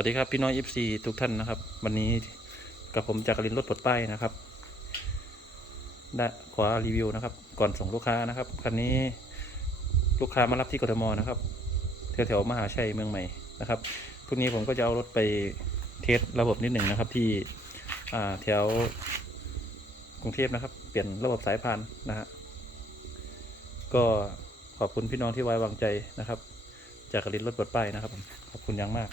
วัสดีครับพี่น้องยิปซีทุกท่านนะครับ วันนี้กับผมจากรินรถปลดป้ายนะครับได้ขอรีวิวนะครับ ก่อนส่งลูกค้านะครับคันนี้ลูกค้ามารับที่กทมนะครับแถวๆมหาชัยเมืองใหม่นะครับพรุ่งนี้ผมก็จะเอารถไปเทสระบบนิดหนึ่งนะครับ ที่แถวกรุงเทพนะครับ เปลี่ยนระบบสายพานนะฮะก็ขอบคุณพี่น้องที่ไว้วางใจนะครับ จากรินรถปลดป้ายนะครับขอบคุณอย่างมาก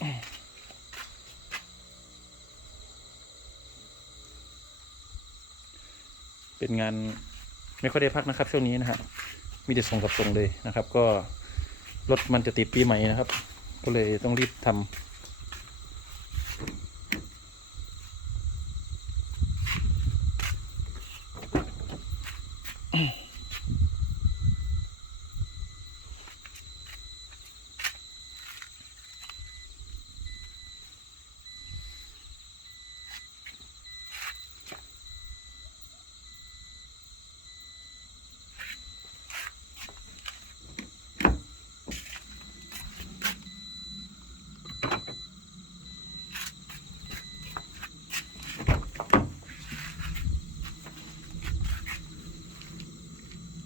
เป็นงานไม่ค่อยได้พักนะครับ ช่วงนี้นะฮะมีแต่ส่งกับส่งเลยนะครับ ก็รถมันจะติดปีใหม่นะครับ ก็เลยต้องรีบทำ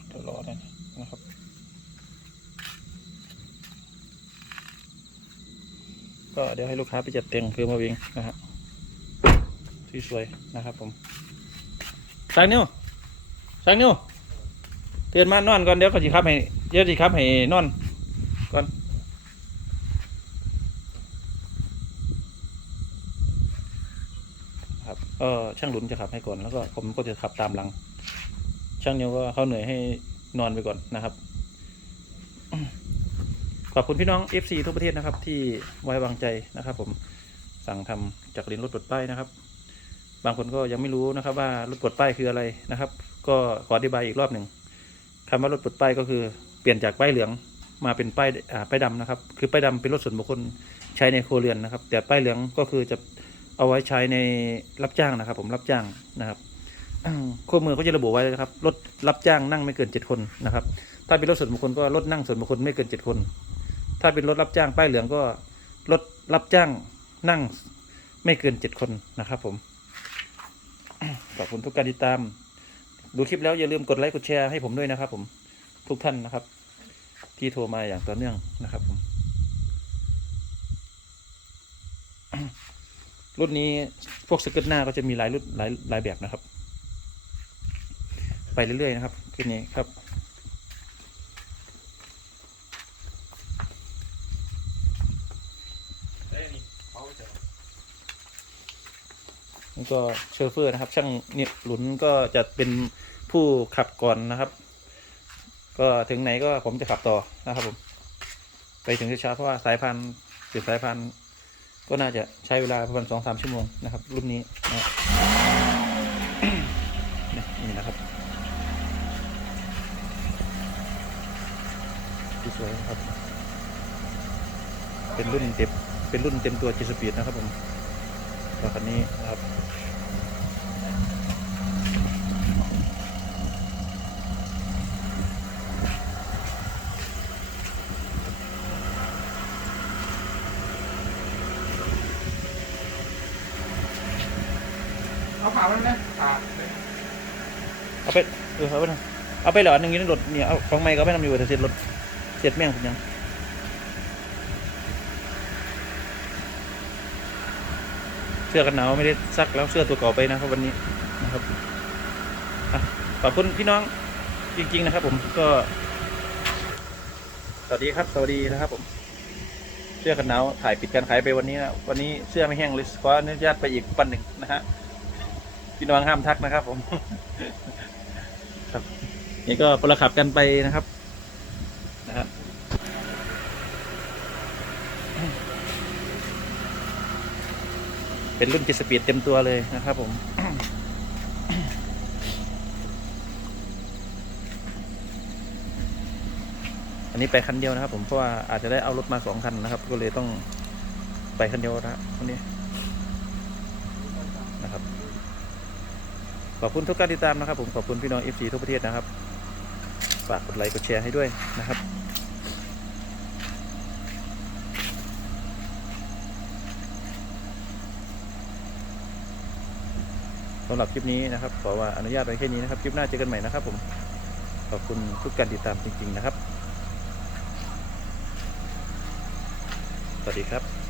เดี๋ยวรอได้นะครับ ก็เดี๋ยวให้ลูกค้าไปจัดเตียงคือมาวิ่งนะฮะที่สวยนะครับผมสร้างนิ้วสร้างนิ้วเตือนมานอนก่อนเดี๋ยวก็จีครับให้เดี๋ยวจีครับให้นอนก่อนครับเออช่างหลุนจะขับให้ก่อนแล้วก็ผมก็จะขับตามหลัง ช่างนิวก็เขาเหนื่อยให้นอนไปก่อนนะครับ ขอบคุณพี่น้อง FC ทั่วประเทศนะครับที่ไว้วางใจนะครับผมสั่งทำจากลินรถปลดป้ายนะครับ บางคนก็ยังไม่รู้นะครับว่ารถปลดป้ายคืออะไรนะครับ ก็ขออธิบายอีกรอบหนึ่งคำว่ารถปลดป้ายก็คือเปลี่ยนจากป้ายเหลืองมาเป็นป้ายอ่าป้ายดำนะครับ คือป้ายดำเป็นรถส่วนบุคคลใช้ในครัวเรือนนะครับ แต่ป้ายเหลืองก็คือจะเอาไว้ใช้ในรับจ้างนะครับ ผมรับจ้างนะครับอืมคู่มือเขาจะระบุไว้เลยนะครับรถรับจ้างนั่งไม่เกินเจ็ดคนนะครับ ถ้าเป็นรถส่วนบุคคลก็รถนั่งส่วนบุคคลไม่เกินเจ็ดคน ถ้าเป็นรถรับจ้างป้ายเหลืองก็รถรับจ้างนั่งไม่เกินเจ็ดคนนะครับผม ขอบคุณทุกการติดตาม ดูคลิปแล้วอย่าลืมกดไลค์กดแชร์ให้ผมด้วยนะครับผมทุกท่านนะครับ ที่โทรมาอย่างต่อเนื่องนะครับผม รุ่นนี้พวกสเกิร์ตหน้าก็จะมีหลายรุ่นหลายหลายแบบนะครับ ไปเรื่อยๆนะครับคืนนี้ครับ นี่ก็เชอร์เฟอร์นะครับ ช่างเนี่ยหลุนก็จะเป็นผู้ขับก่อนนะครับ ก็ถึงไหนก็ผมจะขับต่อนะครับผมไปถึงช้าๆเพราะว่าสายพันธุ์เปลี่ยนสายพันธุ์ก็น่าจะใช้เวลาประมาณสองสามชั่วโมงนะครับ รุ่นนี้นะนี่นะครับดีสวยนะครับ เป็นรุ่นเต็มเป็นรุ่นเต็มตัว G Speed นะครับผม ตัวคันนี้นะครับเอาผ่ามันนะผ่าเอาไปเออเอาไปนะเอาไปเหรอหนึ่งอยูในรถเนี่ยเอาของไม่ก็เอาไปนำอยู่แต่เสร็จรถเสร็จแม่งผมยัง สื้อกันหนาวไม่ได้ซักแล้วเสื้อตัวเก่าไปนะครับวันนี้นะครับอขอบคุณพี่น้องจริง ๆ นะครับ ผมก็ สวัสดีครับ สวัสดีนะครับ ผม เสื้อกันหนาวถ่ายปิดการขายไปวันนี้นะวันนี้เสื้อไม่แห้งเลยขออนุญาตไปอีกวันหนึ่งนะฮะพี่น้องห้ามทักนะครับ ผม ครับนี่ก็ประขับกันไปนะครับ เป็นรุ่นเจสปีดเต็มตัวเลยนะครับผมอันนี้ไปคันเดียวนะครับ ผมเพราะว่าอาจจะได้เอารถมาสองคันนะครับ ก็เลยต้องไปคันเดียวนะครับวันนี้นะครับ ขอบคุณทุกการติดตามนะครับ ผมขอบคุณพี่น้อง FC ทุกประเทศนะครับฝากกดไลค์กดแชร์ให้ด้วยนะครับ สำหรับคลิปนี้นะครับ ขอว่าอนุญาตไว้แค่นี้นะครับ คลิปหน้าเจอกันใหม่นะครับ ผม ขอบคุณทุกการติดตามจริง ๆ นะครับ สวัสดีครับ